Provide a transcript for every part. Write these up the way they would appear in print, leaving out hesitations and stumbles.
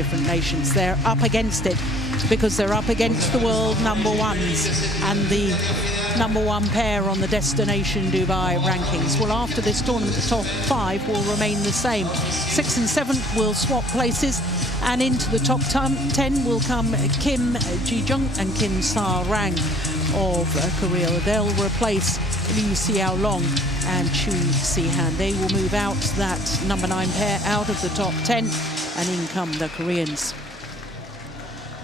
different nations. They're up against it because they're up against the world #1s and the #1 pair on the Destination Dubai rankings. Well, after this tournament, the top 5 will remain the same. 6th and 7th will swap places, and into the top 10 will come Kim Ji-jung and Kim Sa-rang of Korea. They'll replace Lee Xiaolong and Chu Si-han. They will move out that #9 pair out of the top 10, and in come the Koreans.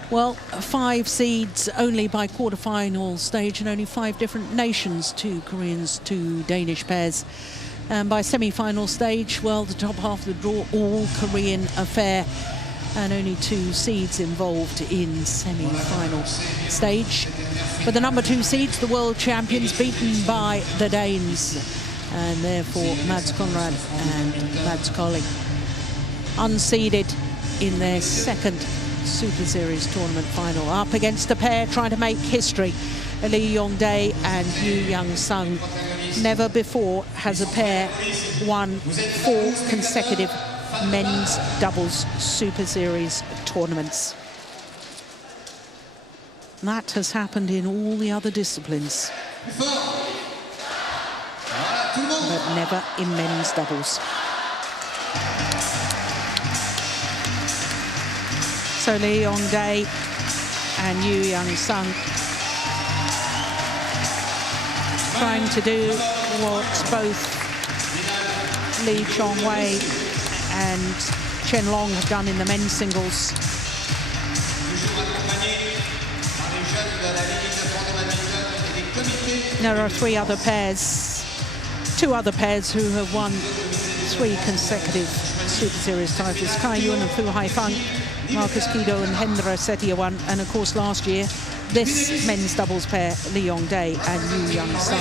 Well, 5 seeds only by quarterfinal stage, and only 5 different nations, 2 Koreans, 2 Danish pairs. And by semi-final stage, well, the top half of the draw, all Korean affair, and only 2 seeds involved in semi-final stage. But the #2 seeds, the world champions, beaten by the Danes, and therefore Mads Conrad and Mads Kolding, unseeded in their second Super Series tournament final, up against a pair trying to make history, Lee Yong-dae and Yoo-Young-sung. Never before has a pair won 4 consecutive men's doubles Super Series tournaments. That has happened in all the other disciplines, but never in men's doubles. So Lee Yong-dae and Yoo-Young-sung trying to do what both Lee Chong-wei and Chen Long have done in the men's singles. There are 3 other pairs, 2 other pairs who have won 3 consecutive Super Series titles, Kai Yun and Fu Haifeng, Marcus Kido and Hendra Setiawan, and of course last year, this men's doubles pair, Lee Yong-dae and Yoo-Young-sung.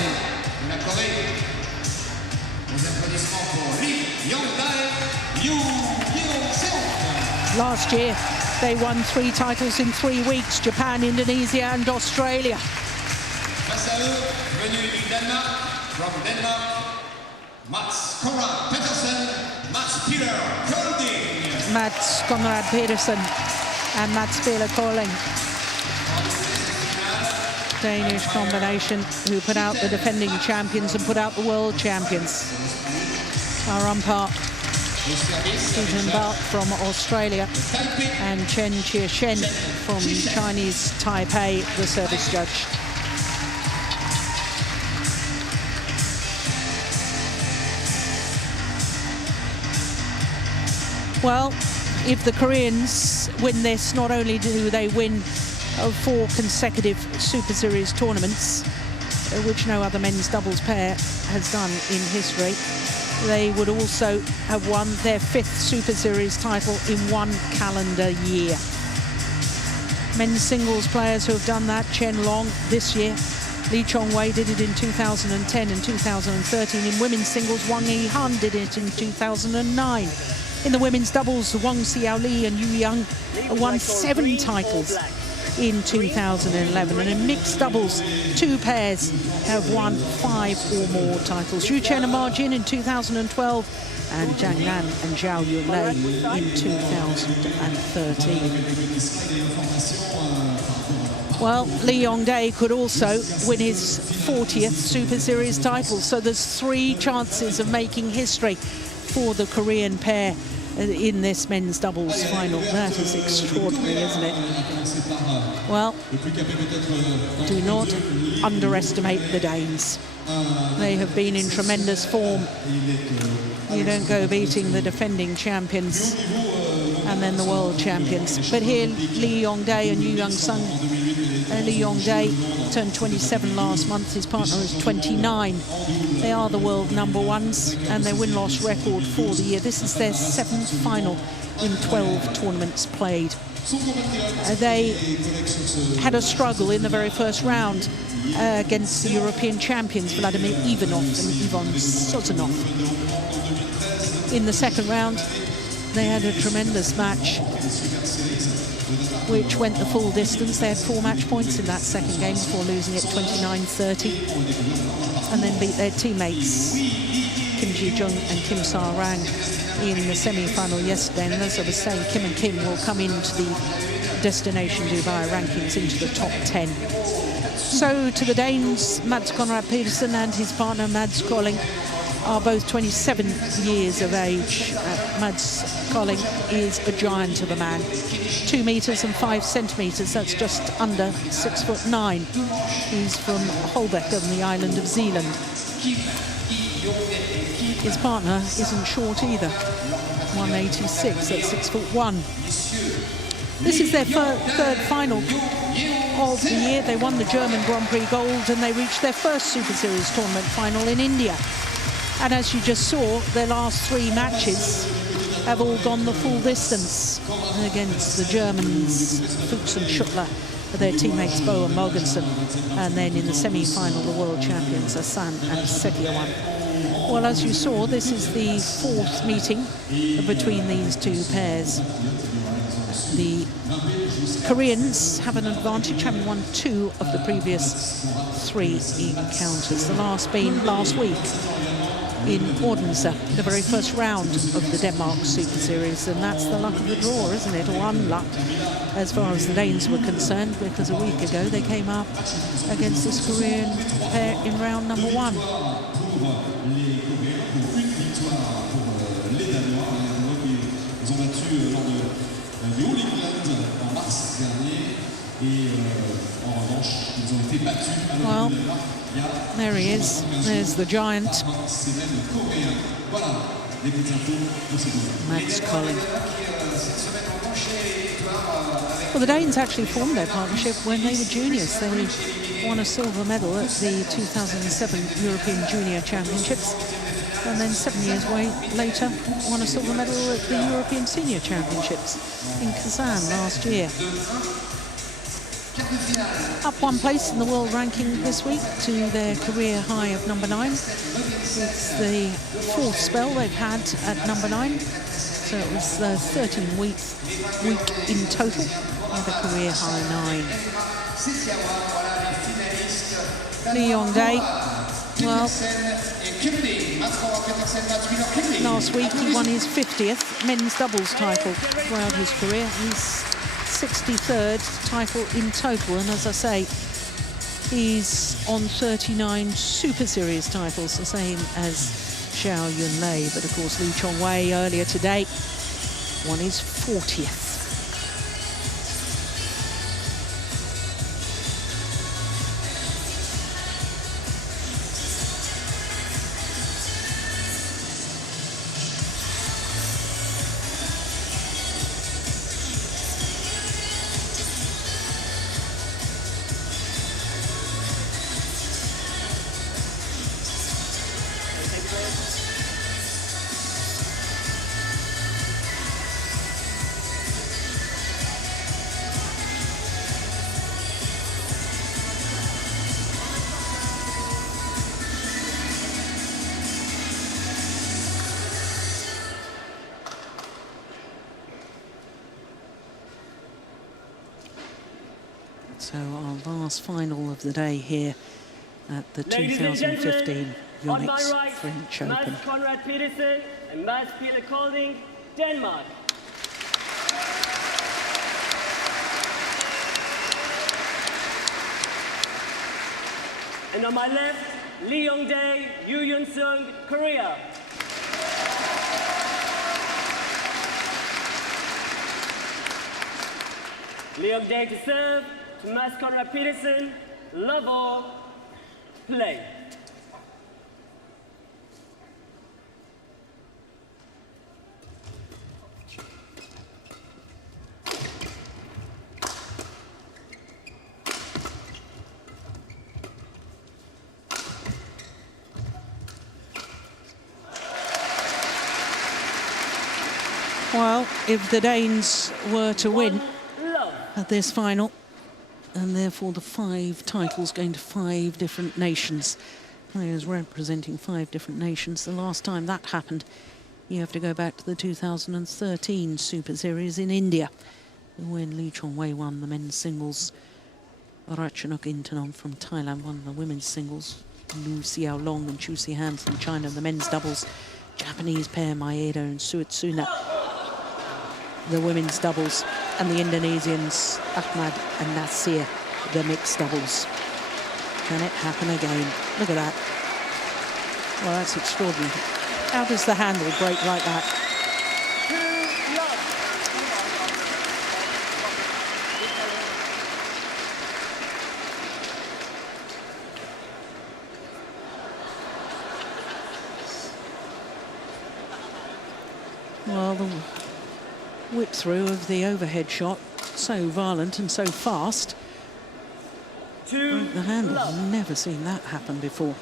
Last year, they won 3 titles in 3 weeks, Japan, Indonesia and Australia. From Denmark, Mads Conrad-Petersen, Mads Pieler, Kolding. Mads Conrad-Petersen and Mads Pieler Kolding. Danish combination who put out the defending champions and put out the world champions. Our umpire, Susan Bart from Australia, and Chen Chia-shen from Chinese Taipei, the service judge. Well, if the Koreans win this, not only do they win 4 consecutive Super Series tournaments, which no other men's doubles pair has done in history, they would also have won their 5th Super Series title in 1 calendar year. Men's singles players who have done that, Chen Long this year, Lee Chong-wei did it in 2010 and 2013. In women's singles, Wang Yi-han did it in 2009. In the women's doubles, Wang Xiaoli and Yu Young won 7 titles in 2011. And in mixed doubles, 2 pairs have won 5 or more titles. Yu Chen and Ma Jin in 2012, and Zhang Nan and Zhao Yunlei in 2013. Well, Lee Yong-dae could also win his 40th Super Series title. So there's 3 chances of making history for the Korean pair in this men's doubles final. That is extraordinary, isn't it? Well, do not underestimate the Danes. They have been in tremendous form. You don't go beating the defending champions and then the world champions. But here, Lee Yong-dae and Yoo-Young-sung. Lee Yong-dae turned 27 last month. His partner is 29. They are the world #1s, and their win-loss record for the year. This is their 7th final in 12 tournaments played. They had a struggle in the very first round against the European champions, Vladimir Ivanov and Ivan Sozonov. In the second round, they had a tremendous match, which went the full distance. They had 4 match points in that second game before losing it 29-30, and then beat their teammates Kim Ji-jung and Kim Sa-rang in the semi-final yesterday, and as I was saying, Kim and Kim will come into the Destination Dubai rankings into the top 10. So to the Danes, Mads Conrad-Petersen and his partner Mads Kolding are both 27 years of age. Mads Kolding is a giant of a man, 2 meters and 5 centimeters. That's just under 6'9". He's from Holbeck on the island of Zealand. His partner isn't short either, 186 at 6'1". This is their third final of the year. They won the German Grand Prix Gold and they reached their first Super Series tournament final in India. And as you just saw, their last 3 matches have all gone the full distance against the Germans, Fuchs and Schuttler, their teammates Bo and Mogensen, and then in the semi-final, the world champions Hassan and Sekiawan. Well, as you saw, this is the 4th meeting between these 2 pairs. The Koreans have an advantage, having won 2 of the previous 3 encounters, the last being last week in Odense, the very first round of the Denmark Super Series, and that's the luck of the draw, isn't it, or unluck, as far as the Danes were concerned, because a week ago they came up against this Korean pair in round number 1. Well, there he is. There's the giant. Mads Kolding. Well, the Danes actually formed their partnership when they were juniors. They won a silver medal at the 2007 European Junior Championships, and then 7 years later won a silver medal at the European Senior Championships in Kazan last year. Up 1 place in the world ranking this week to their career high of number 9. It's the 4th spell they've had at number 9. So it was the 13th week in total with a career high 9. Yeon Day, well, last week he won his 50th men's doubles title throughout his career. He's 63rd title in total, and as I say, he's on 39 Super Series titles, the same as Xiao Yunlei. But of course, Lee Chong-wei earlier today won his 40th. So our last final of the day here at the 2015 Yonex right, French Open. Mads Conrad-Petersen and Mads Pieler Kolding, Denmark. And on my left, Lee Yong-dae, Seong, Korea. Lee Yong-dae to serve, to Mads Conrad-Petersen, love all, play. Well, if the Danes were to win at this final, and therefore the 5 titles going to 5 different nations, players representing 5 different nations. The last time that happened, you have to go back to the 2013 Super Series in India, when Lee Chong-wei won the men's singles. Ratchanok Intanon from Thailand won the women's singles. Lu Xiaolong and Chu Si Han from China, the men's doubles. Japanese pair, Maeda and Suetsuna, the women's doubles, and the Indonesians, Ahmad and Nasir, the mixed doubles. Can it happen again? Look at that. Well, that's extraordinary. How does the handle break like that? Well, the whip through of the overhead shot, so violent and so fast. Broke the handle. I've never seen that happen before.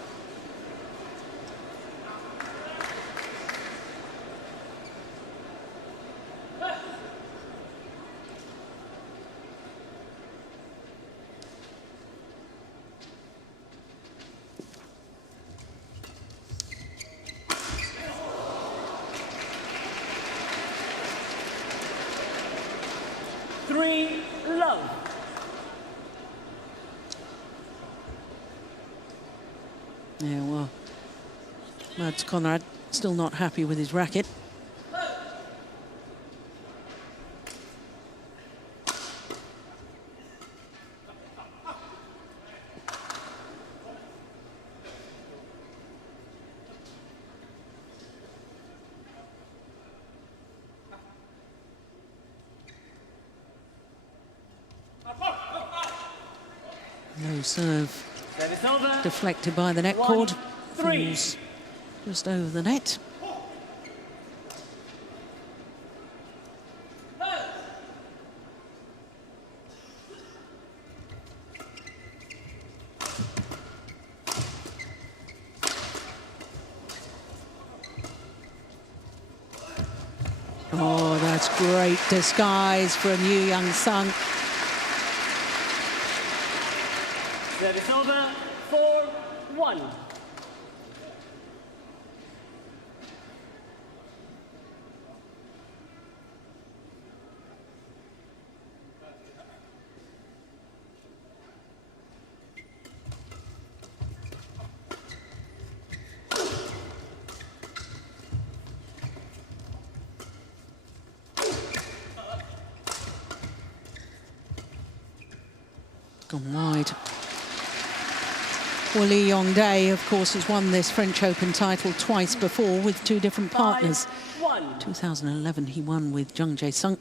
Love. Yeah, well, Mads Conrad still not happy with his racket. No serve. Deflected by the net cord. Falls just over the net. Oh, that's great disguise from Young Sung. Service over, 4-1. Gone wide. Well, Lee Yong Dae, of course, has won this French Open title twice before with two different partners. 2011, he won with Jung Jae-sung.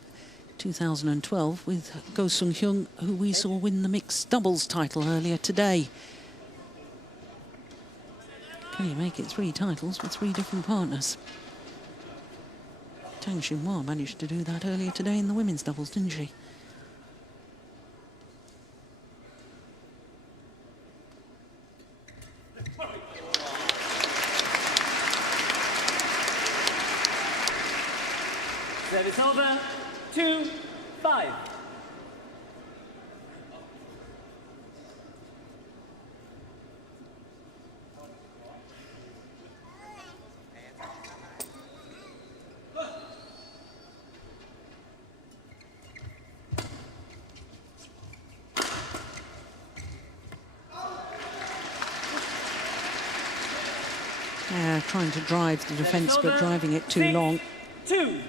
2012 with Go Sung-hyun, who we saw win the mixed doubles title earlier today. Can he make it 3 titles with 3 different partners? Tang Xinhua managed to do that earlier today in the women's doubles, didn't she? Service over, 2-5. Trying to drive the defence, but driving it too long. 6-2.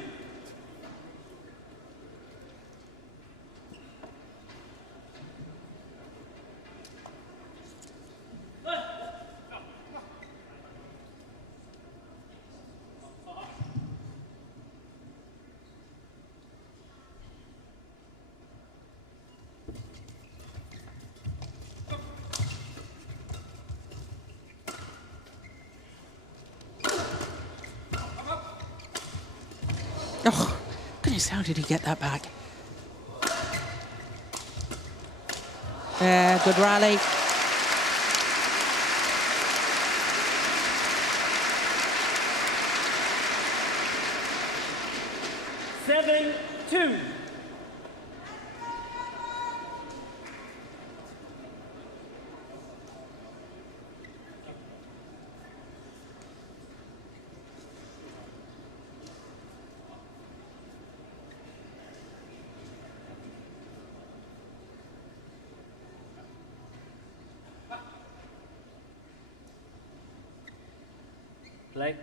Oh, goodness, how did he get that back? Yeah, good rally. Seven, 2. Play.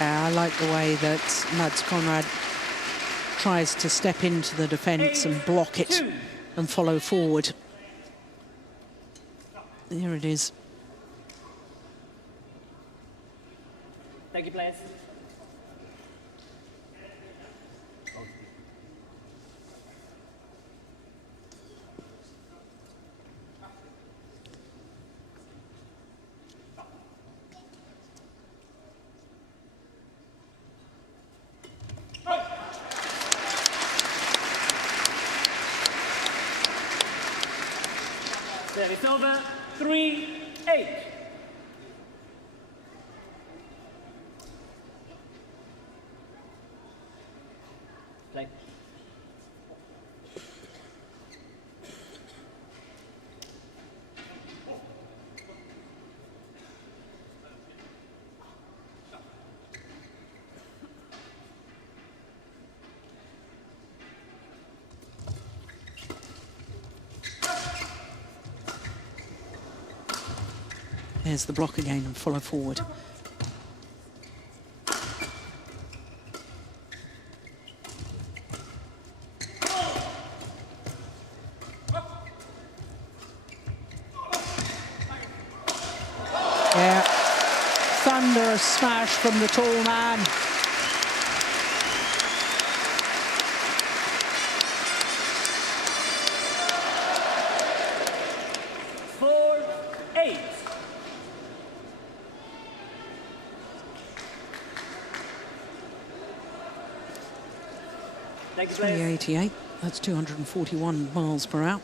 I like the way that Mads Conrad tries to step into the defence and block it and follow forward. Here it is. Thank you, players. Service over, 3-8. Play. There's the block again and follow forward. Yeah, thunderous smash from the tall man. Thanks, players. 388, that's 241 miles per hour.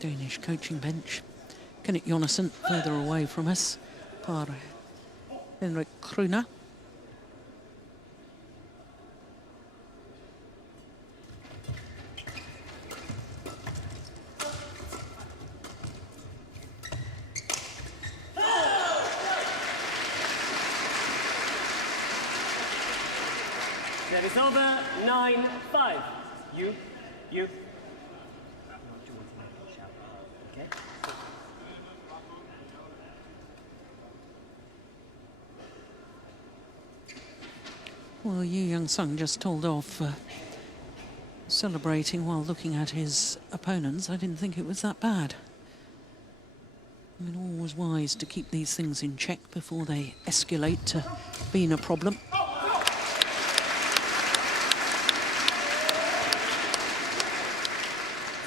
Danish coaching bench. Kenneth Jonassen further away from us. Par Henrik Kruna. Service over, 9-5. You. Okay. Well, Young just told off celebrating while looking at his opponents. I didn't think it was that bad. I mean, always wise to keep these things in check before they escalate to being a problem.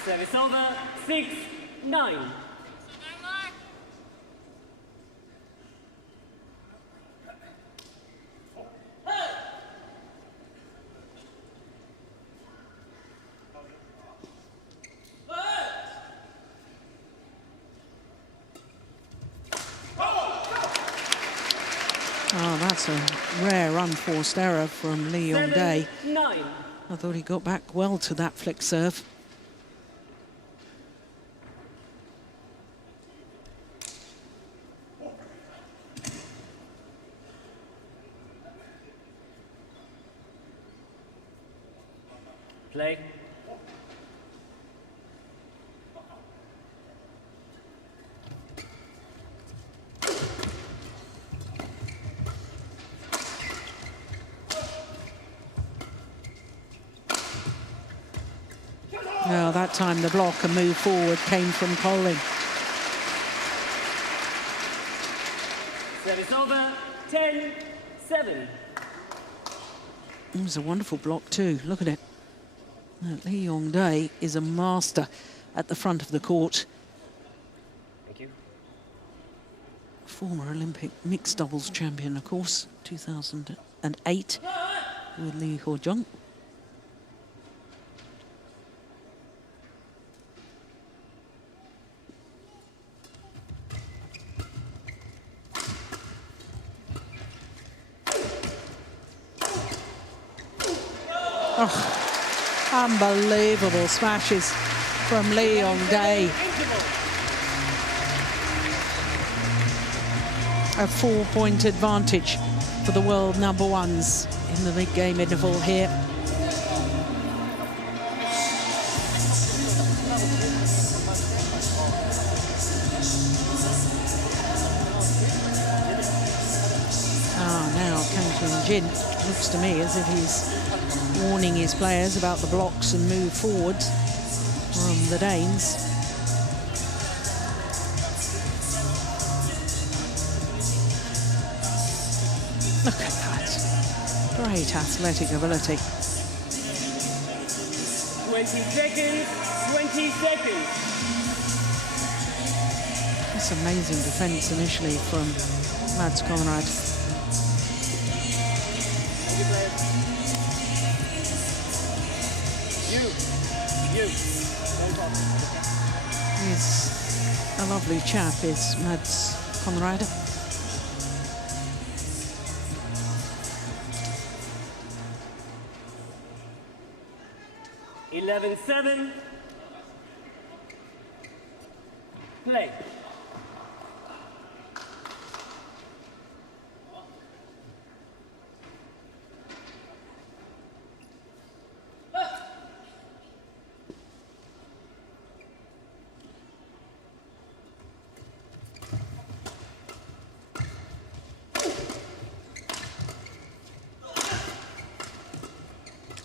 Service over, 6-9. Oh, that's a rare unforced error from Lee Yong Dae. 7-9. I thought he got back well to that flick serve. Play. Well, that time the block and move forward came from Kolding. Service over, 10-7. It was a wonderful block too, look at it. Lee Yong Dae is a master at the front of the court. Thank you. Former Olympic mixed doubles champion, of course, 2008 with Lee Ho-jung. Oh, unbelievable smashes from Yeon Day. A 4-point advantage for the world number ones in the mid-game interval here. Now Kang Jin looks to me as if he's warning his players about the blocks and move forwards from the Danes. Look at that. Great athletic ability. 20 seconds, 20 seconds. That's amazing defence initially from Mads Conrad. He's a lovely chap, is Mads Conrad. (11-7). Play.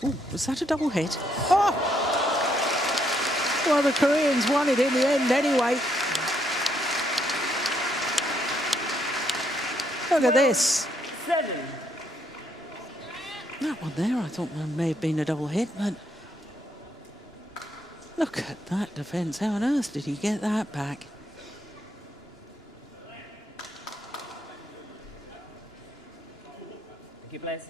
Ooh, was that a double hit? Oh! Well, the Koreans won it in the end anyway. Look at this. 7. That one there, I thought there may have been a double hit, but look at that defence. How on earth did he get that back? Thank you, players.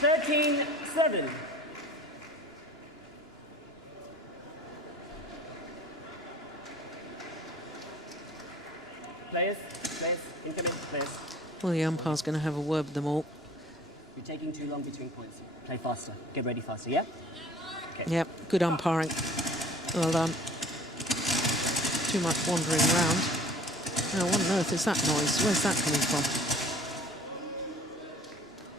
(13-7). Players, incoming, players. Well, the umpire's going to have a word with them all. You're taking too long between points. Play faster. Get ready faster, yeah? Okay. Yep, good umpiring. Well done. Too much wandering around. Now, what on earth is that noise? Where's that coming from?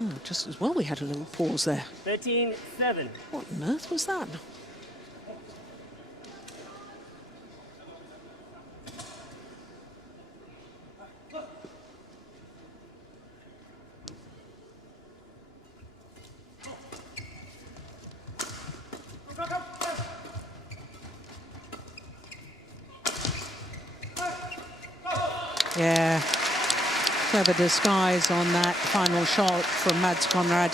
Oh, just as well we had a little pause there. 13-7. What on earth was that? Yeah, clever disguise on that final shot from Mads Conrad.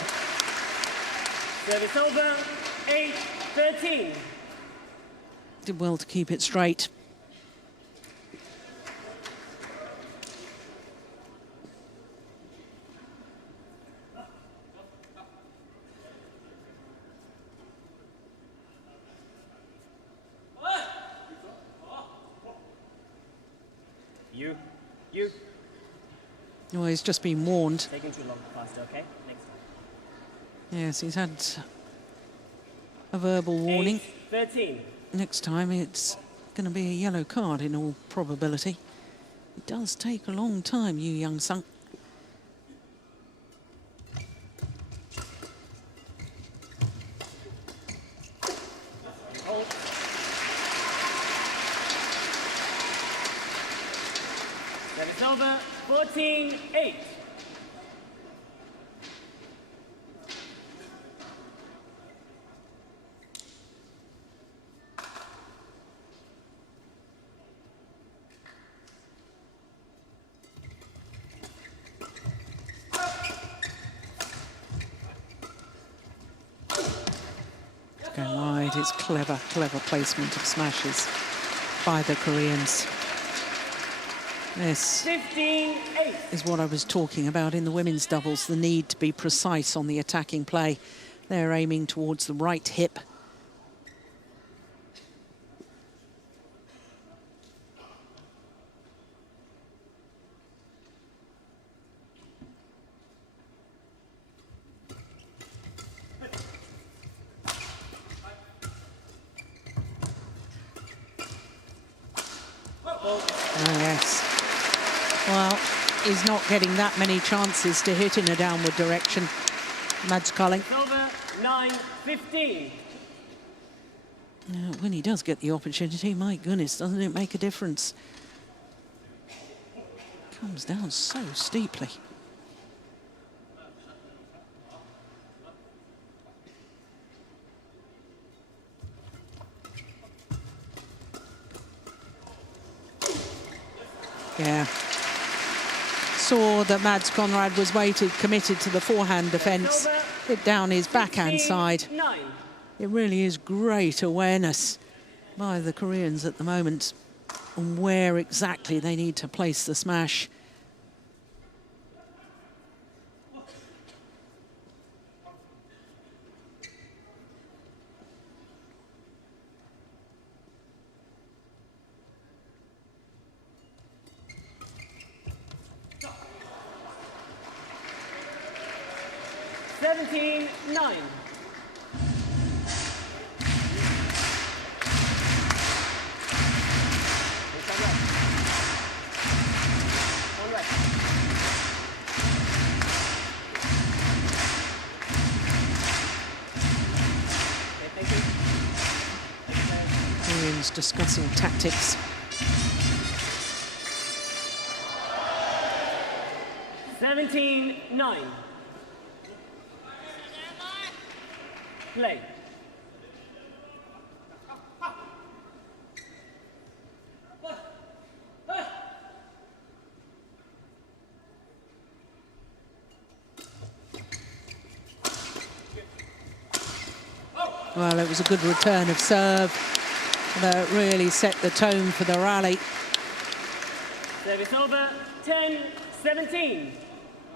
Service over, 8-13. Did well to keep it straight. You. Oh, he's just been warned. Taking too long, faster, okay? Next time. Yes, he's had a verbal warning. 8-13. Next time it's going to be a yellow card in all probability. It does take a long time, you young Sung. Service over, 14-8. Going wide. It is clever, clever placement of smashes by the Koreans. This 15-8. is what I was talking about in the women's doubles, the need to be precise on the attacking play. They're aiming towards the right hip. Oh, yes. Well, he's not getting that many chances to hit in a downward direction. Mads Kolding. Over 9-15. When he does get the opportunity, my goodness, doesn't it make a difference? Comes down so steeply. Yeah. Saw that Mads Conrad was committed to the forehand defence. Hit down his backhand side. It really is great awareness by the Koreans at the moment on where exactly they need to place the smash. Nine. Koreans discussing tactics. (17-9). Play. Well, it was a good return of serve that really set the tone for the rally. Service over, 10-17.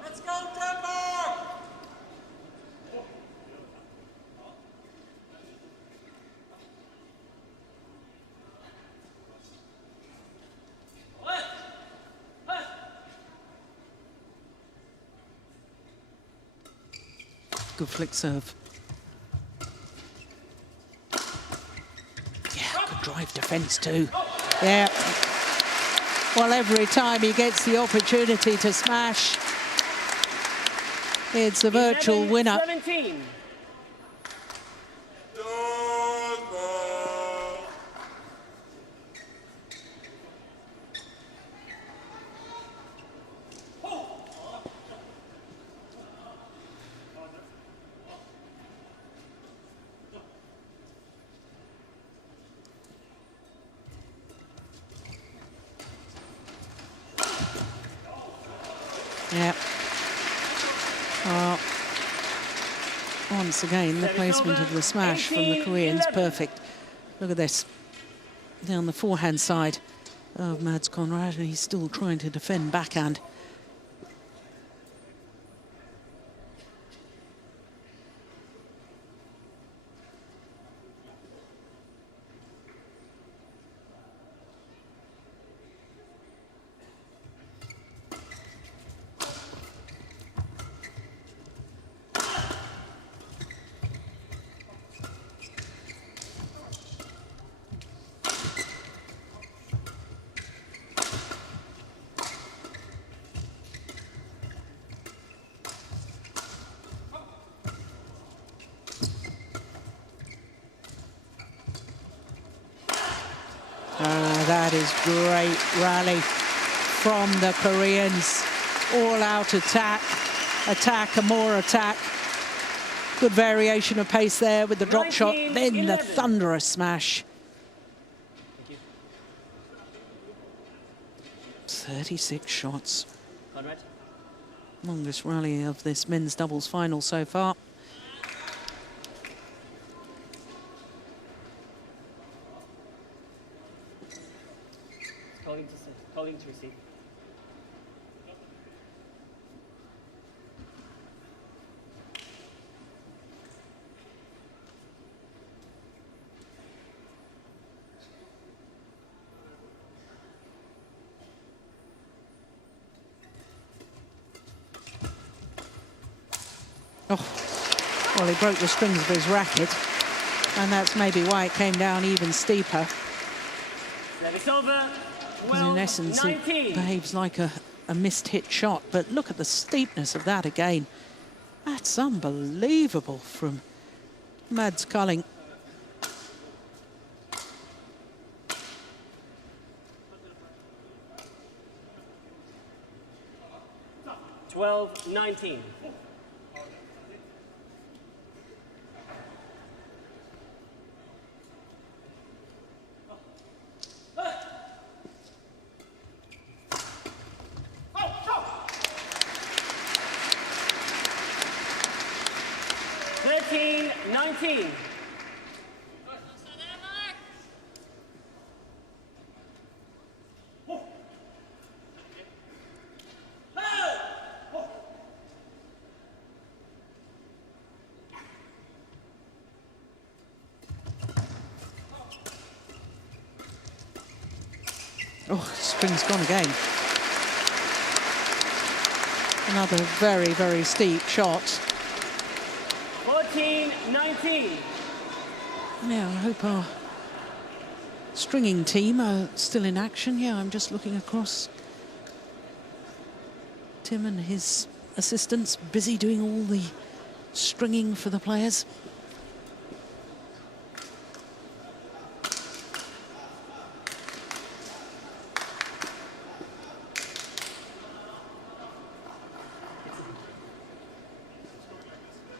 Let's go, Denmark! Good flick serve. Yeah, good drive defence too. Yeah. Well, every time he gets the opportunity to smash, it's a virtual winner. 17. Yeah. Once again, the placement of the smash from the Koreans, perfect. Look at this. Down the forehand side of Mads Conrad, and he's still trying to defend backhand. That is great rally from the Koreans. All out attack, and more attack. Good variation of pace there with the drop shot, then the thunderous smash. 36 shots. Conrad. Longest rally of this men's doubles final so far. Oh, well, he broke the strings of his racket, and that's maybe why it came down even steeper. Service over. In essence, it behaves like a missed hit shot, but look at the steepness of that again. That's unbelievable from Mads Kolding. (12-19). Oh, string's gone again. Another very, very steep shot. 14-19. Yeah, I hope our stringing team are still in action. Yeah, I'm just looking across. Tim and his assistants busy doing all the stringing for the players.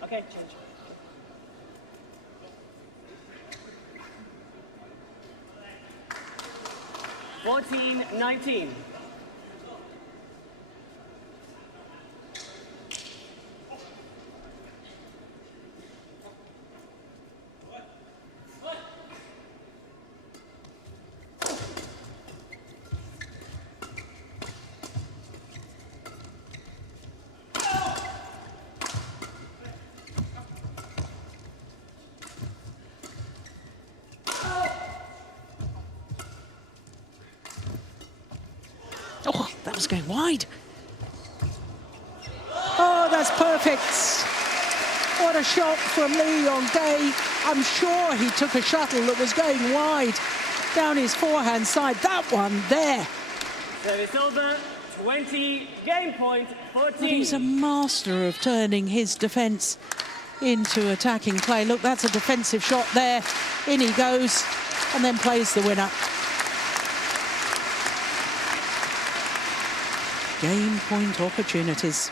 Okay, change. (14-19). Oh, that was going wide. Oh, that's perfect. What a shot from Yong. I'm sure he took a shuttle that was going wide down his forehand side. That one there. Service over. 20. Game point. 14. But he's a master of turning his defence into attacking play. Look, that's a defensive shot there. In he goes, and then plays the winner. Game point opportunities.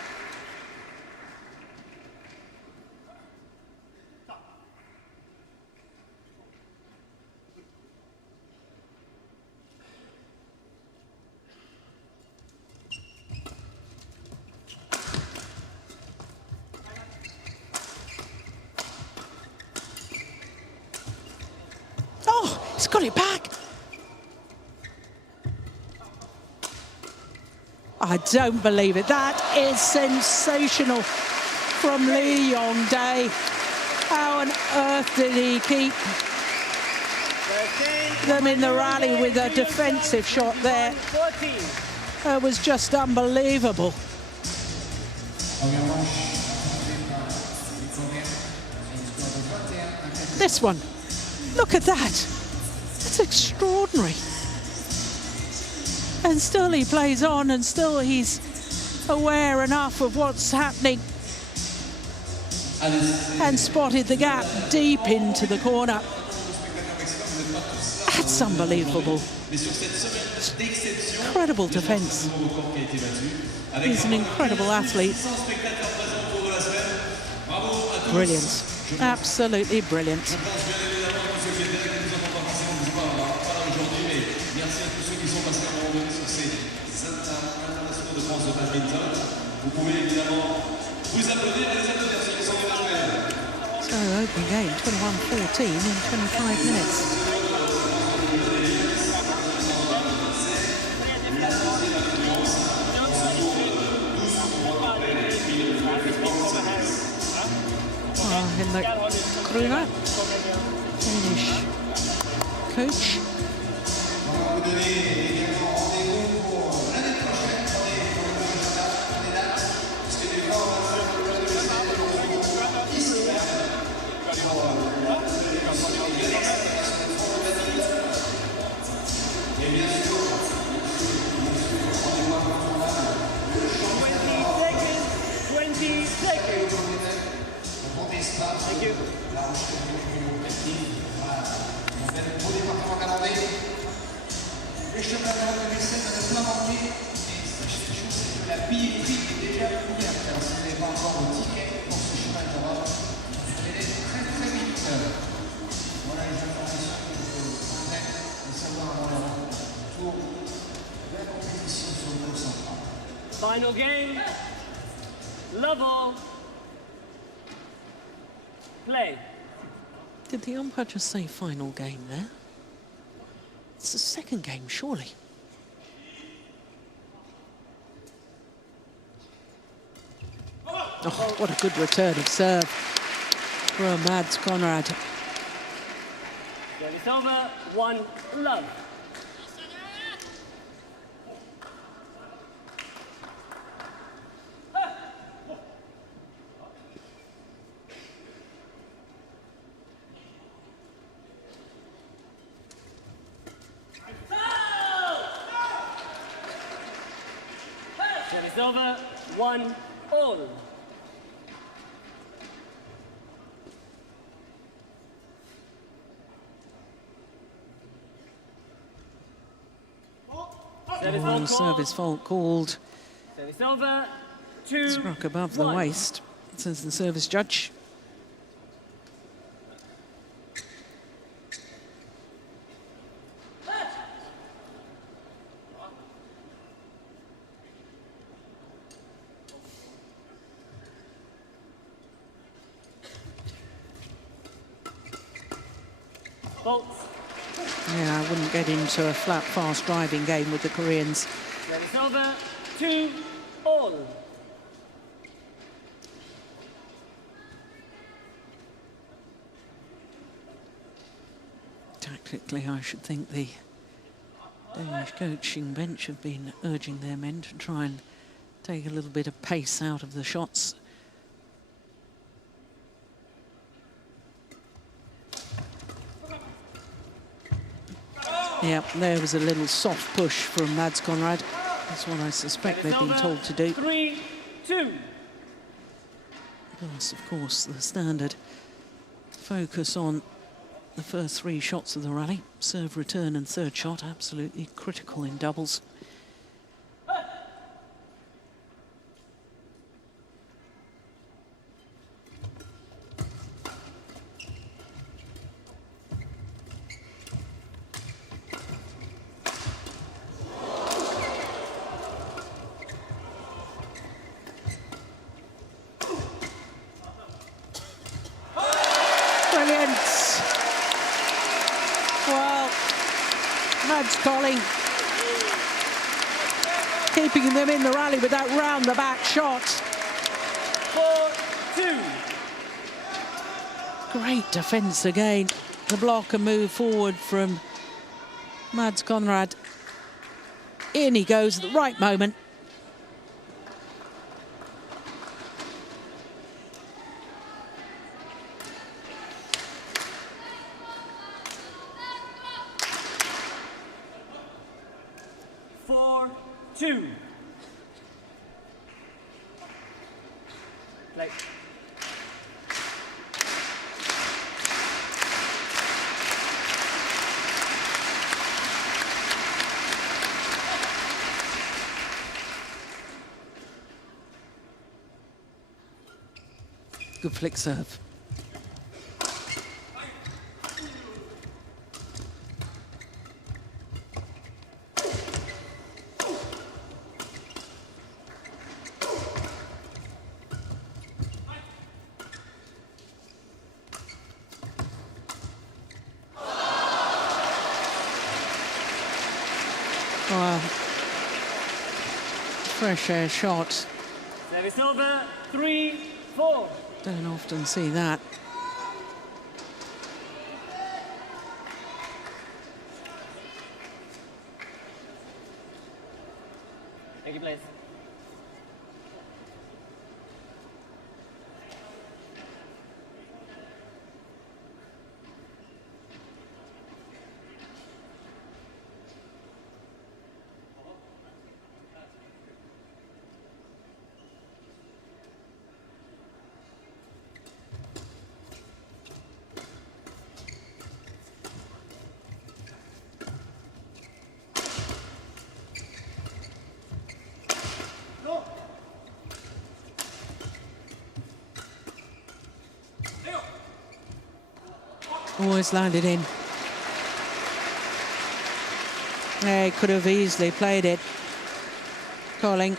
Oh, he's got it back. I don't believe it. That is sensational from Yong. How on earth did he keep them in the rally with a defensive shot there? It was just unbelievable. This one, look at that. It's extraordinary. And still he plays on, and still he's aware enough of what's happening and spotted the gap deep into the corner. That's unbelievable. Incredible defence. He's an incredible athlete. Brilliant. Absolutely brilliant. So opening game, 21-14 in 25 minutes. Henrik Kruger, Danish coach. les championnats de l'essai de plein manqué. Mais sachez une chose, c'est que la billetterie est déjà ouverte. Alors si vous n'avez pas encore vos tickets pour ce chemin d'Europe, soyez très très vite. Voilà les informations que je peux transmettre et savoir avant le tour de la compétition sur le cours central. Final game. Level. Play. Did the umpire just say final game there? It's the second game, surely. Oh, what a good return of serve from Mads Conrad. Service over. 1 love. Service over. 1 all. One service fault called. Service over. 2 Struck above the 1. waist, says the service judge. Bolts. Yeah, I wouldn't get into a flat, fast driving game with the Koreans. Service over. 2 all. Tactically, I should think the Danish coaching bench have been urging their men to try and take a little bit of pace out of the shots. Yeah, there was a little soft push from Mads Conrad. That's what I suspect they've been told to do. 3 2. Plus, of course, the standard focus on the first 3 shots of the rally. Serve, return and third shot, absolutely critical in doubles. Kolding keeping them in the rally with that round-the-back shot. 4-2. Great defence again. The block and move forward from Mads Conrad. In he goes at the right moment. Two. Play. Good flick serve. Fresh air shot. Service over. 3-4. Don't often see that. Thank you, please. Always landed in. Yeah, he could have easily played it. Kolding.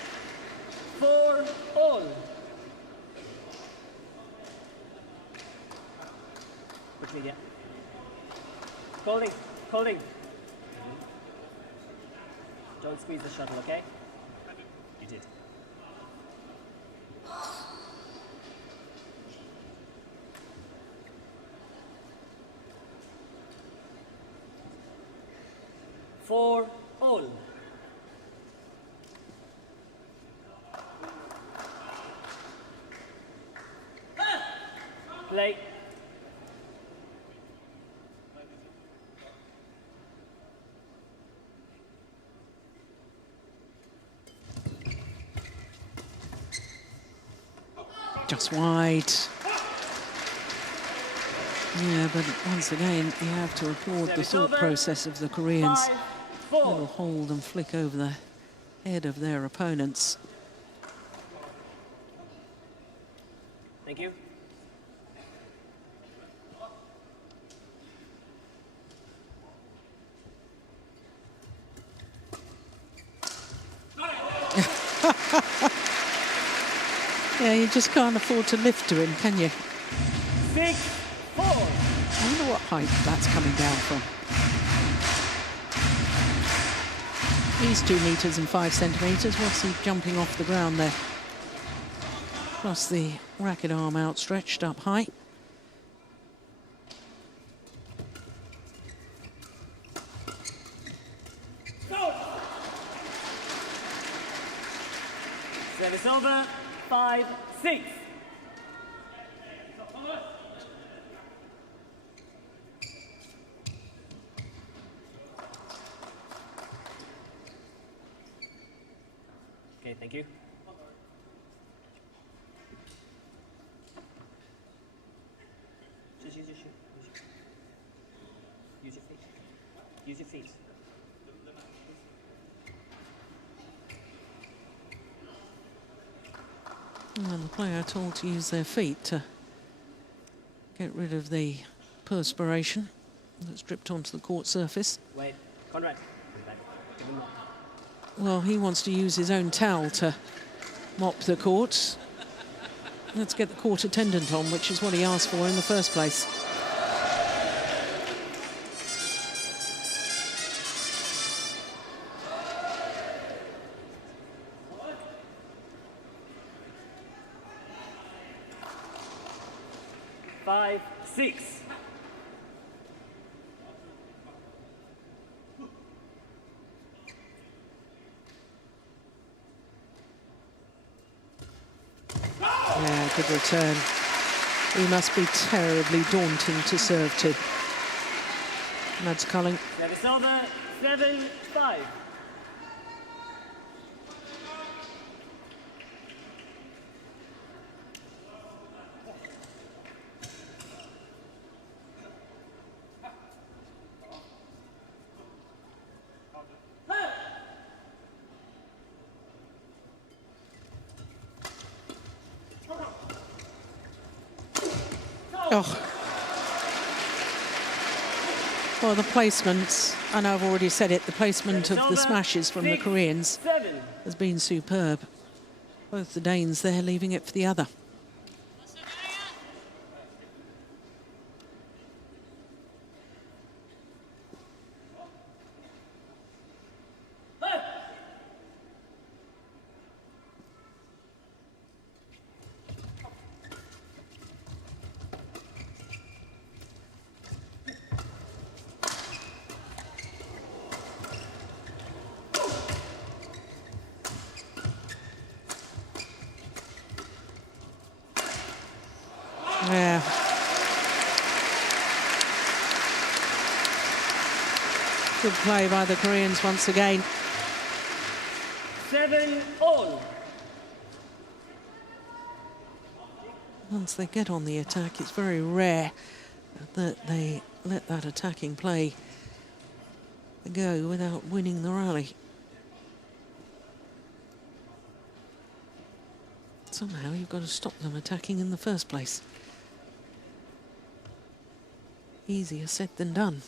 4-all. Quickly, yeah. Kolding, Kolding. Don't squeeze the shuttle, okay? You did. For all. Play. Just wide. Yeah, but once again, you have to applaud the thought process of the Koreans. 5-4. Little hold and flick over the head of their opponents. Thank you. Yeah, you just can't afford to lift to him, can you? 6-4. I wonder what height that's coming down from. He's 2 meters and 5 centimeters. What's he jumping off the ground there? Plus the racket arm outstretched up high. Service over. 5-6. Okay, thank you. Just use your shoe. Use your feet. Use your feet. And the player told to use their feet to get rid of the perspiration that's dripped onto the court surface. Wait, Conrad. Give him up. Well, he wants to use his own towel to mop the court. Let's get the court attendant on, which is what he asked for in the first place. Five, 6. Yeah, good return. He must be terribly daunting to serve to. Mads Kolding. Service over. 7-5. Oh. Well, the placements, I know I've already said it, the placement of the smashes from the Koreans 7. has been superb. Both the Danes there leaving it for the other. Yeah. Good play by the Koreans once again. 7-all. Once they get on the attack, it's very rare that they let that attacking play go without winning the rally. Somehow you've got to stop them attacking in the first place. easier said than done.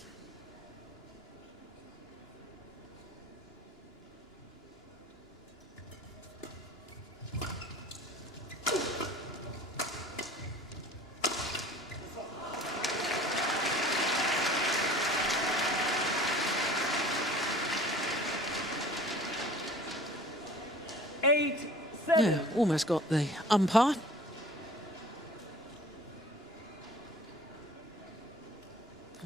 Yeah, almost got the umpire.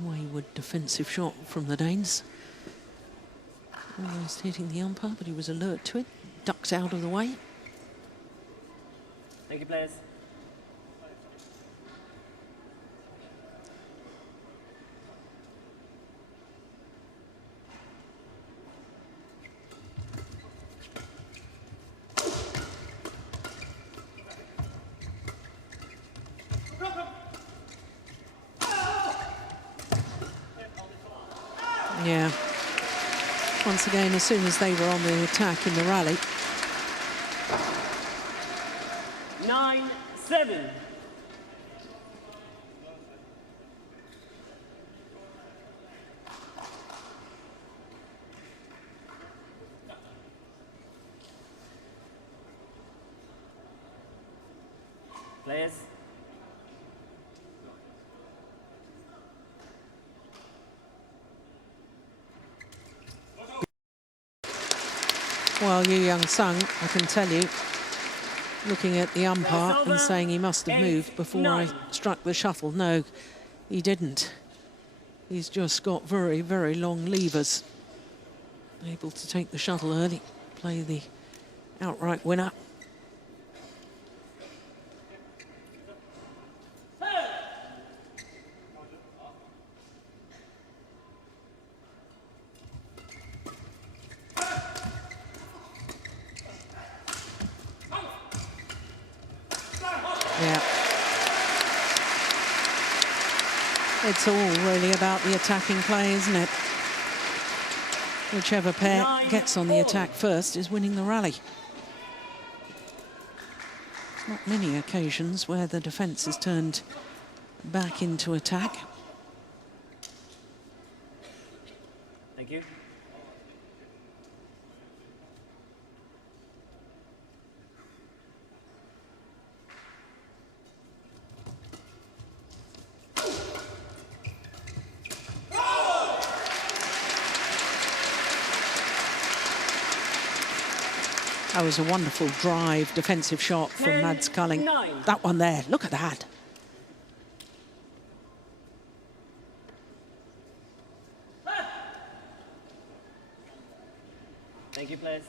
Wayward defensive shot from the Danes. Almost hitting the umpire, but he was alert to it. Ducked out of the way. Thank you, players. Yeah. Once again, as soon as they were on the attack in the rally. 9-7. Players. Well, Young Sung, I can tell you, looking at the umpire and saying he must have moved before I struck the shuttle. No, he didn't. He's just got very, very long levers. Able to take the shuttle early, play the outright winner. Yeah. It's all really about the attacking play, isn't it? Whichever pair gets on the attack first is winning the rally. Not many occasions where the defence is turned back into attack. Thank you. That was a wonderful drive, defensive shot from Mads Kolding. That one there, look at that. Thank you, players.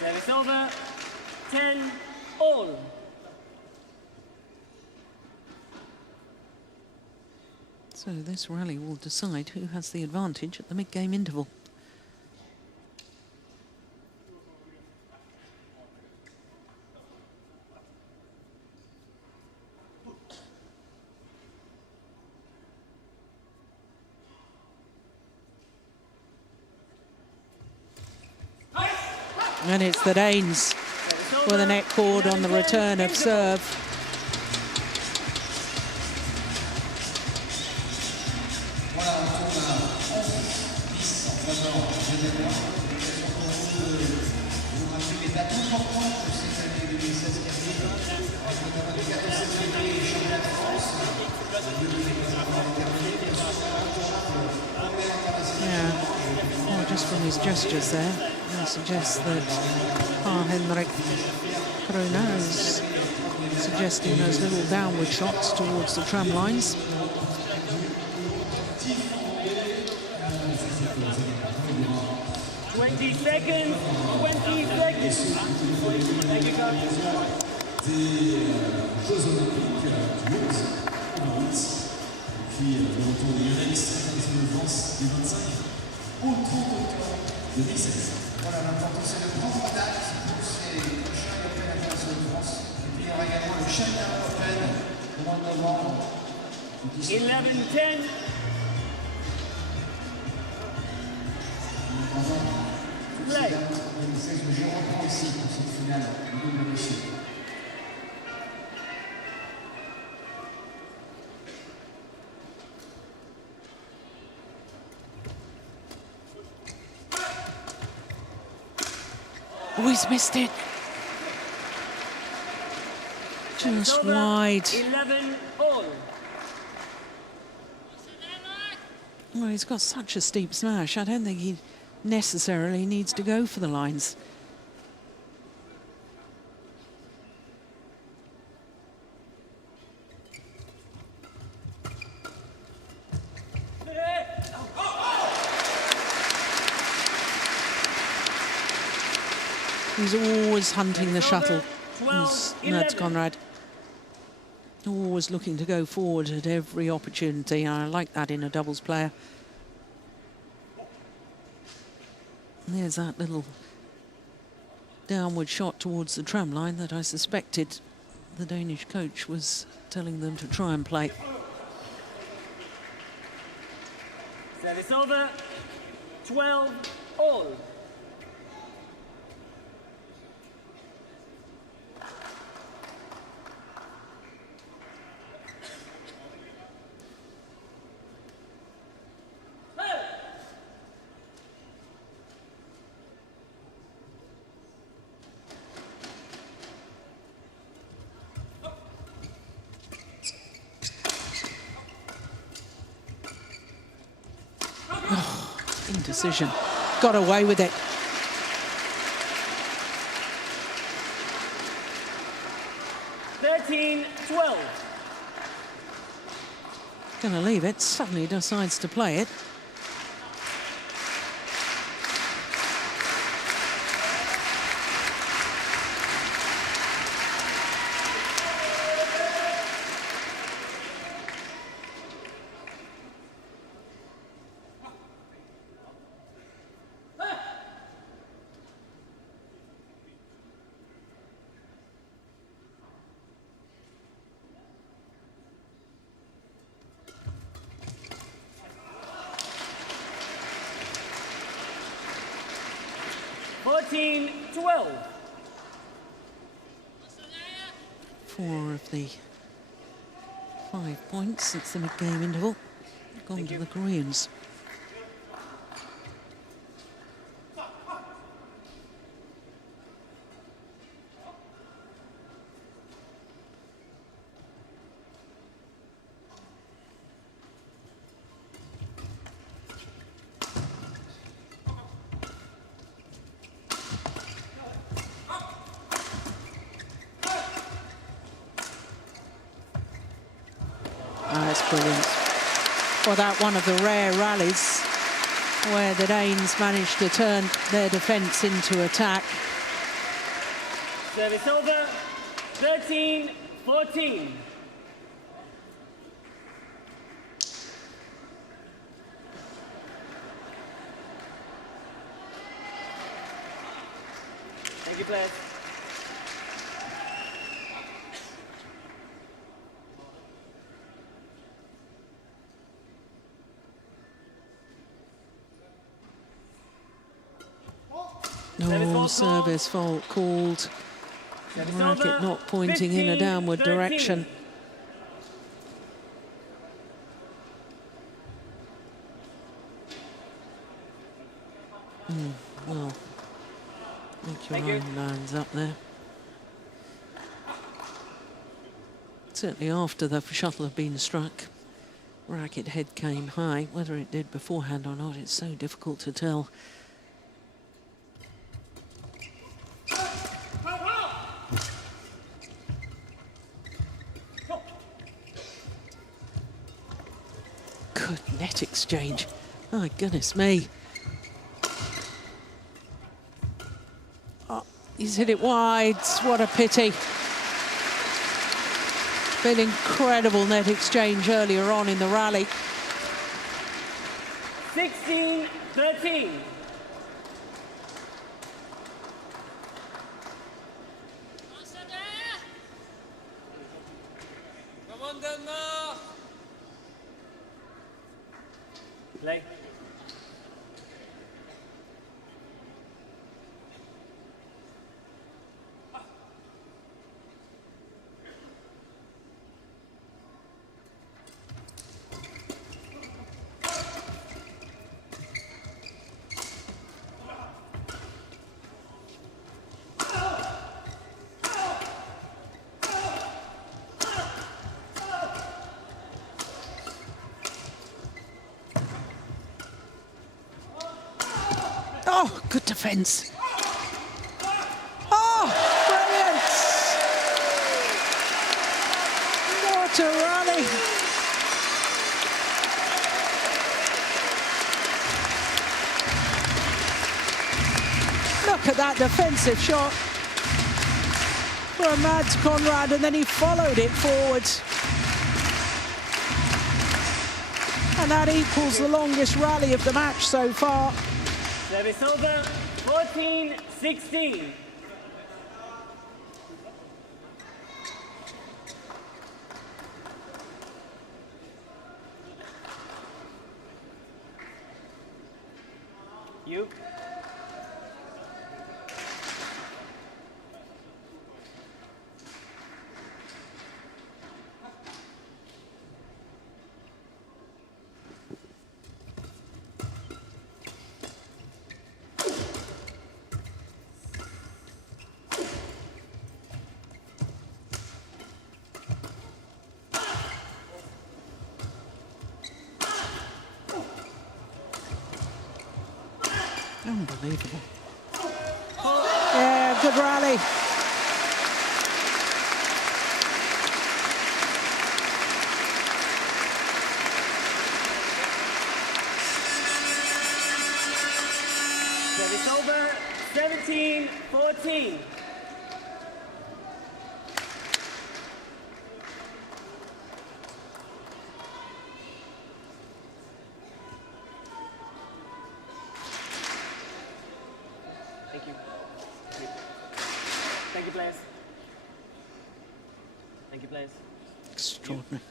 Service over, 10-all. So this rally will decide who has the advantage at the mid-game interval. And it's the Danes with a net cord on the return of serve. Yeah, well, just from his gestures there, I suggest that Henrik Krona is suggesting those little downward shots towards the tram lines. Twenty seconds. Thank you, coach. Des Jeux Olympiques du 11 au 28, puis le retour de Yonex de France du 25 au 30 octobre 2016. Voilà, l'important c'est le grand contact pour ces prochains Open International de France. Et puis il y aura également le Champion Open au mois de novembre 11-10. Play. 2016, je reprends ici pour cette finale de double messieurs. Oh, he's missed it. Just wide. 11 all. Well, he's got such a steep smash. I don't think he necessarily needs to go for the lines. He's always hunting the shuttle. That's Conrad. Always looking to go forward at every opportunity. I like that in a doubles player. And there's that little downward shot towards the tram line that I suspected the Danish coach was telling them to try and play. Service over. 12 all. Indecision. Got away with it. (13-12). Gonna leave it. Suddenly decides to play it. Four of the 5 points since the mid-game interval gone to the Koreans. That's brilliant. Well, that one of the rare rallies where the Danes managed to turn their defence into attack. Service over. 13-14. Thank you, players. Oh, service fault called. Racket not pointing in a downward direction. Well, make your own lines up there. Certainly after the shuttle had been struck, racket head came high. Whether it did beforehand or not, it's so difficult to tell. Good net exchange. My goodness me. Oh, he's hit it wide. What a pity. Been incredible net exchange earlier on in the rally. 16-13. Play. Oh, good defense. Oh, brilliant. What a rally. Look at that defensive shot from Mads Conrad, and then he followed it forward. And that equals the longest rally of the match so far. Service over, 14-16. You. Unbelievable. Yeah, good rally. Service over, 17-14. Thank you. Thank you, players. Thank you, players. Extraordinary.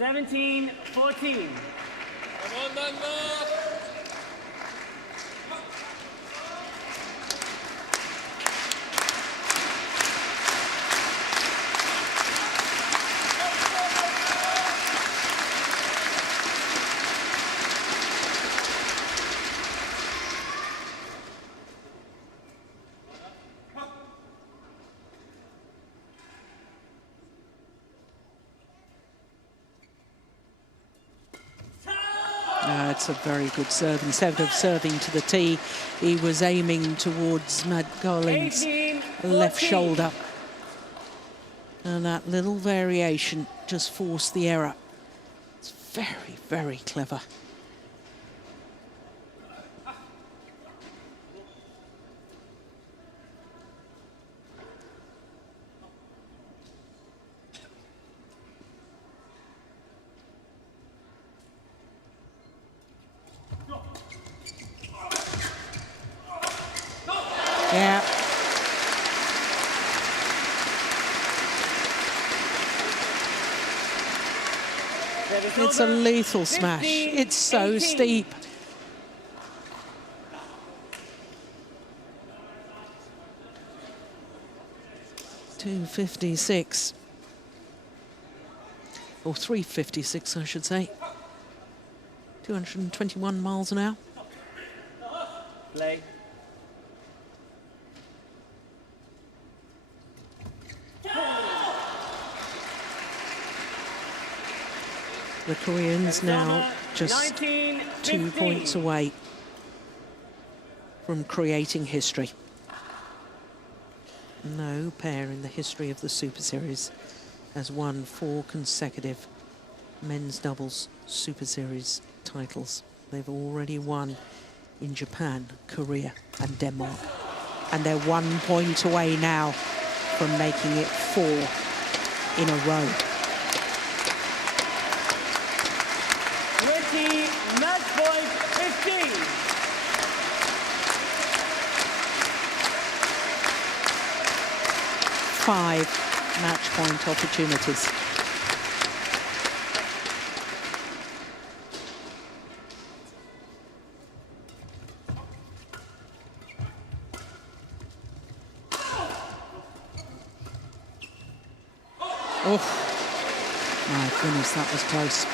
$17-14. Come on, Denmark! It's a very good serve. Instead of serving to the tee, he was aiming towards Matt Garland's left shoulder. And that little variation just forced the error. It's very, very clever. Yeah. It's a lethal smash. It's so steep. .256. Or 356, I should say. 221 miles an hour. Play. The Koreans now just 2 points away from creating history. No pair in the history of the Super Series has won 4 consecutive men's doubles Super Series titles. They've already won in Japan, Korea and Denmark. And they're 1 point away now from making it 4 in a row. Match point 15. 5 match point opportunities. Oh, my goodness, that was close.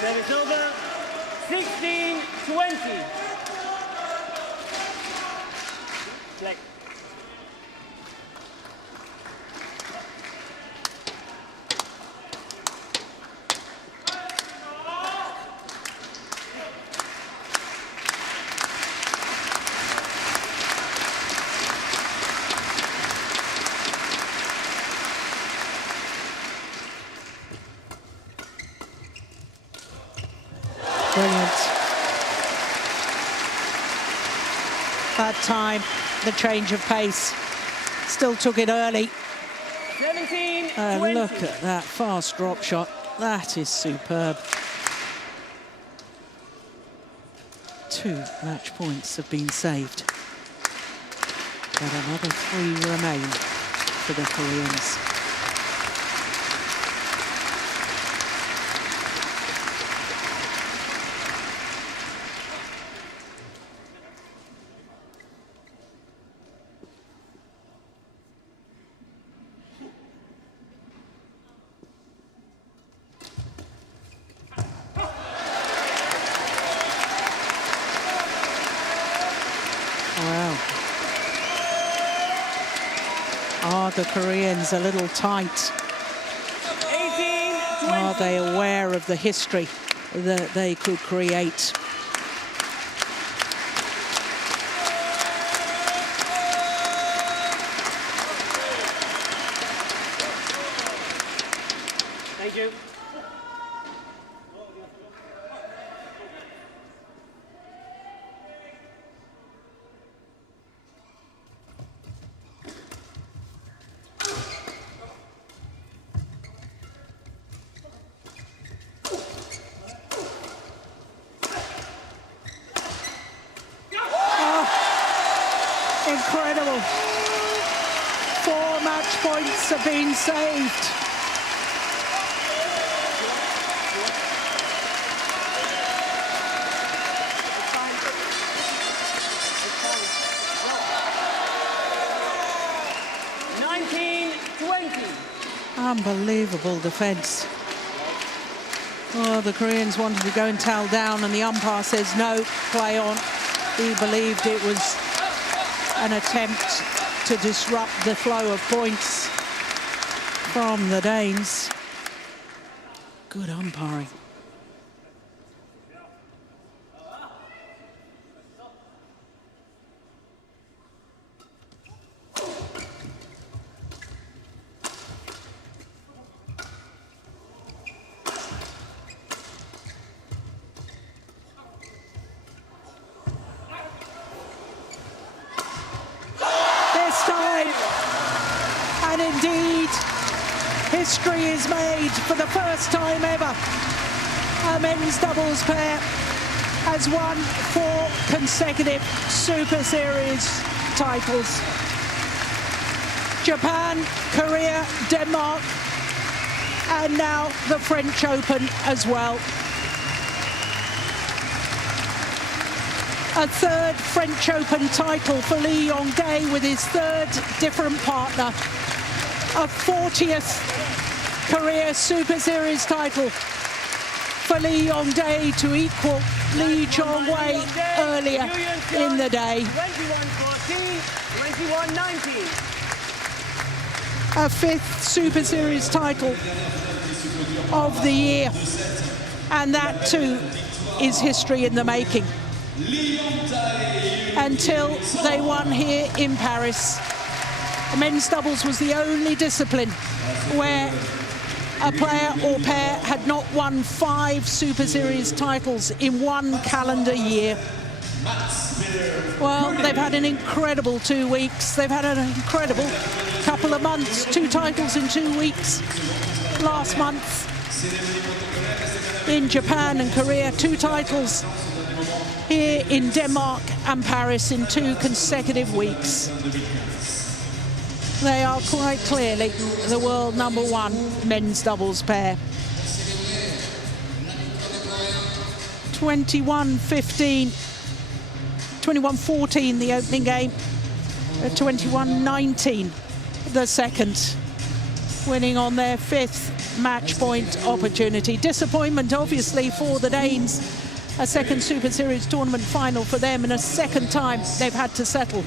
Service over, 16-20. Play. Brilliant. That time, the change of pace. Still took it early. 17-20. Look at that fast drop shot. That is superb. 2 match points have been saved. But another 3 remain for the Koreans. Wow. Are the Koreans a little tight? 18-20. Are they aware of the history that they could create? Thank you. Incredible. 4 match points have been saved. Unbelievable defense. Oh, the Koreans wanted to go and towel down, and the umpire says no, play on. He believed it was an attempt to disrupt the flow of points from the Danes. Good umpiring. And indeed, history is made for the first time ever. A men's doubles pair has won 4 consecutive Super Series titles. Japan, Korea, Denmark, and now the French Open as well. A 3rd French Open title for Yong with his 3rd different partner. A 40th career Super Series title for Yong to equal Lee Chong-wei earlier in the day. 21-14, 21-19. A 5th Super Series title of the year. And that too is history in the making. Until they won here in Paris. Men's doubles was the only discipline where a player or pair had not won 5 Super Series titles in 1 calendar year. Well, they've had an incredible 2 weeks. They've had an incredible couple of months. 2 titles in 2 weeks. Last month in Japan and Korea, 2 titles here in Denmark and Paris in 2 consecutive weeks. They are quite clearly the world #1 men's doubles pair. 21-15, 21-14 the opening game, 21-19 the second, winning on their 5th match point opportunity. Disappointment obviously for the Danes, a second Super Series tournament final for them, and a second time they've had to settle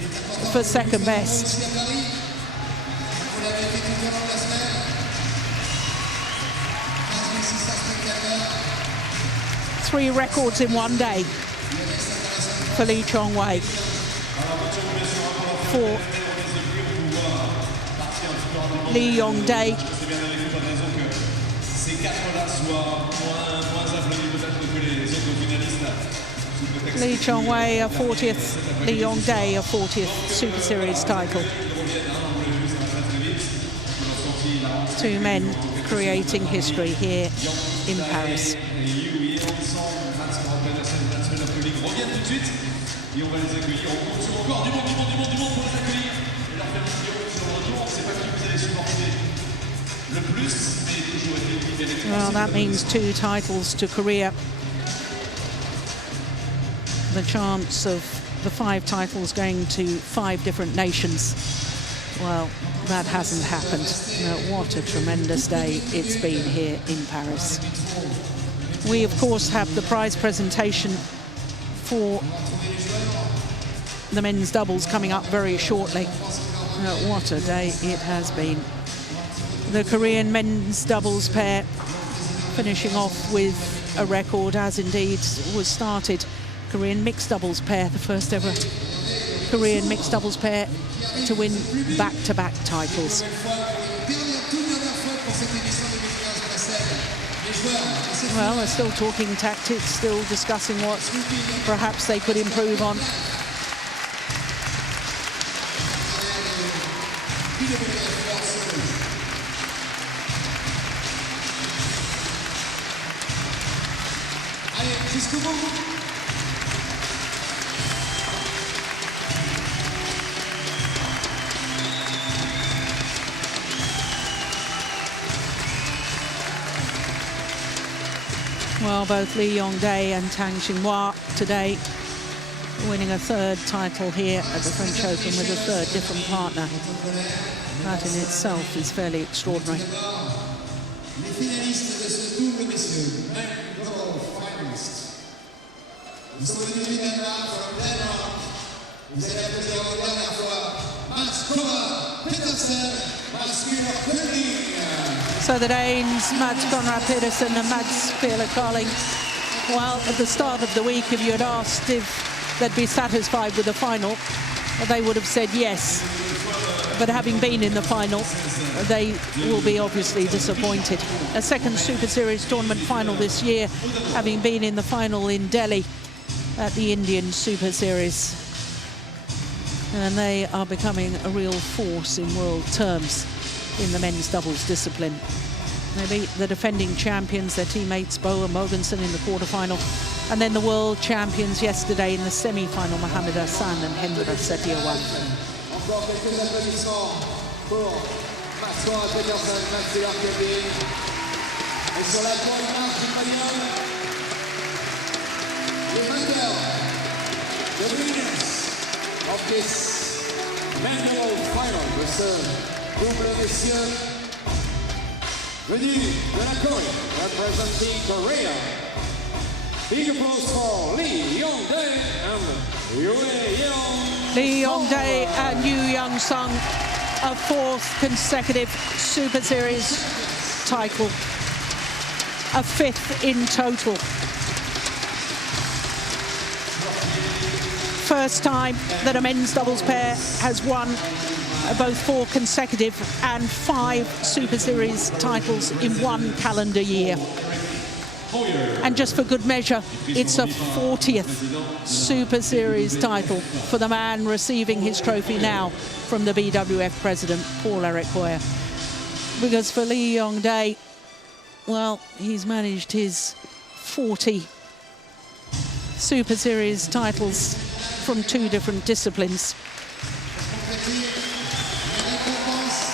for second best. Three records in one day for Lee Chong-wei. For Lee Yong-dae, Lee Chong-wei a 40th, Lee Yong-dae a 40th Super Series title. Two men creating history here in Paris. Well, that means 2 titles to Korea. The chance of the 5 titles going to 5 different nations, well, that hasn't happened. No, what a tremendous day it's been here in Paris. We, of course, have the prize presentation for the men's doubles coming up very shortly. What a day it has been. The Korean men's doubles pair finishing off with a record, as indeed was started. Korean mixed doubles pair, the first ever Korean mixed doubles pair to win back-to-back titles. Well, they're still talking tactics, still discussing what perhaps they could improve on. Well, both Lee Yong-dae and Tang Xinhua today winning a 3rd title here at the French Open with a 3rd different partner. That in itself is fairly extraordinary. So the Danes, Mads Conrad-Petersen and Mads Pieler, well, at the start of the week, if you had asked if they'd be satisfied with the final, they would have said yes. But having been in the final, they will be obviously disappointed. A second Super Series tournament final this year, having been in the final in Delhi at the Indian Super Series. And they are becoming a real force in world terms in the men's doubles discipline. They beat the defending champions, their teammates Bo and Mogensen in the quarterfinal, and then the world champions yesterday in the semi-final, Mohamed Hassan and Hendra Setiawan. Encore quelques applaudissements pour Conrad-Petersen, Kolding. Et sur la toile marche du podium, les vainqueurs, the winners of this Badminton World Final, de ce double messieurs venu de la Corée, representing Korea. Big applause for Lee Yong-dae and Yeon. Lee Yong-dae and Young-sung, a 4th consecutive Super Series title, a 5th in total. First time that a men's doubles pair has won both 4 consecutive and 5 Super Series titles in one calendar year. And just for good measure, it's a 40th Super Series title for the man receiving his trophy now from the BWF president, Paul-Eric Hoyer. Because for Lee Yong-dae, well, he's managed his 40 Super Series titles from 2 different disciplines.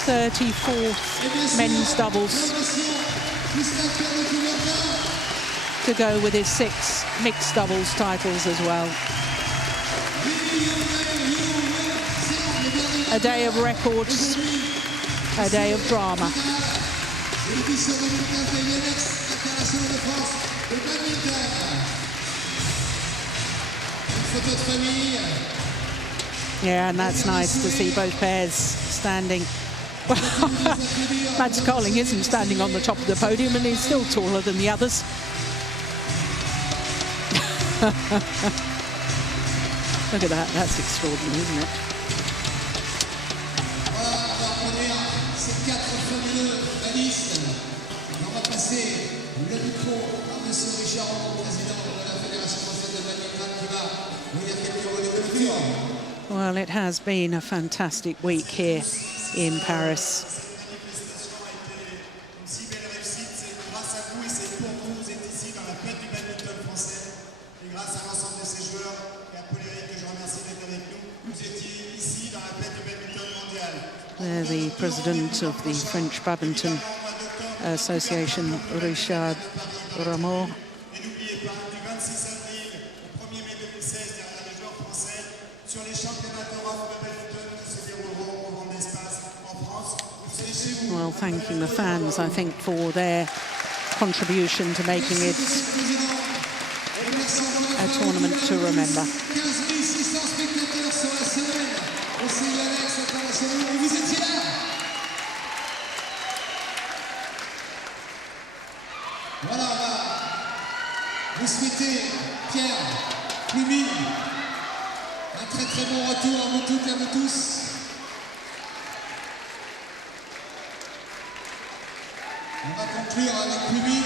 34th men's doubles to go with his 6 mixed doubles titles as well. A day of records, a day of drama. Yeah, and that's nice to see both pairs standing. Mads Kolding isn't standing on the top of the podium, and he's still taller than the others. Look at that, that's extraordinary, isn't it? Well, it has been a fantastic week here in Paris. They're the president of the French Badminton Association, Richard Rameau. Well, thanking the fans, I think, for their contribution to making it a tournament to remember. Voilà, on va vous souhaiter, Pierre, Plumy, un très très bon retour à vous toutes et à vous tous. On va conclure avec Plumy.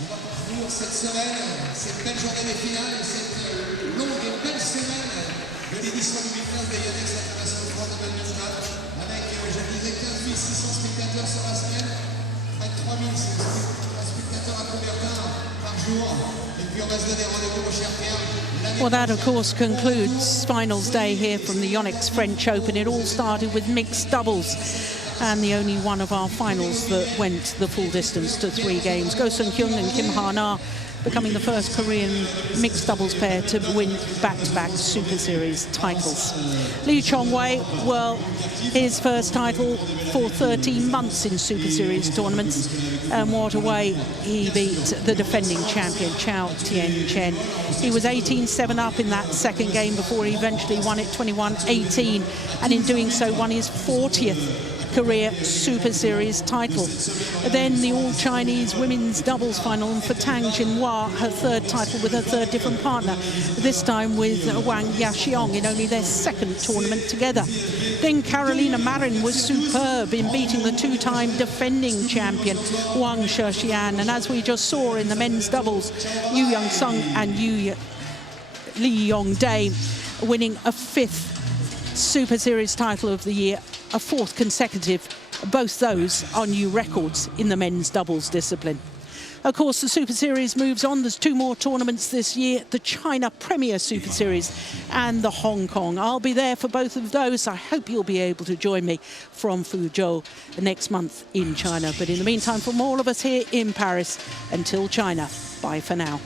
On va conclure cette semaine, cette belle journée des finales, cette longue et belle semaine de l'édition 2015 des Yonex International France de Badminton, avec, je le disais, 15 600 spectateurs sur la semaine, près de 3 000 spectateurs à Coubertin par jour. Et puis on va se donner rendez-vous, mon cher Pierre. Well, that of course concludes finals day here from the Yonex French Open. It all started with mixed doubles, and the only one of our finals that went the full distance to 3 games. Go Seong and Kim Ha-na becoming the first Korean mixed doubles pair to win back-to-back Super Series titles. Lee Chong-wei, well, his first title for 13 months in Super Series tournaments, and what a way he beat the defending champion Chao Tien-chen. He was 18-7 up in that second game before he eventually won it 21-18, and in doing so won his 40th career Super Series title. Then the all-Chinese women's doubles final for Tang Jinhua, her 3rd title with her 3rd different partner, this time with Wang Yaxiong in only their 2nd tournament together. Then Carolina Marin was superb in beating the 2-time defending champion Wang Shexian, and as we just saw in the men's doubles, Yu Young-sung and Lee Yong-dae winning a 5th Super Series title of the year, a 4th consecutive. Both those are new records in the men's doubles discipline. Of course, the Super Series moves on. There's 2 more tournaments this year, the China Premier Super Series and the Hong Kong. I'll be there for both of those. I hope you'll be able to join me from Fuzhou next month in China. But in the meantime, from all of us here in Paris, until China, bye for now.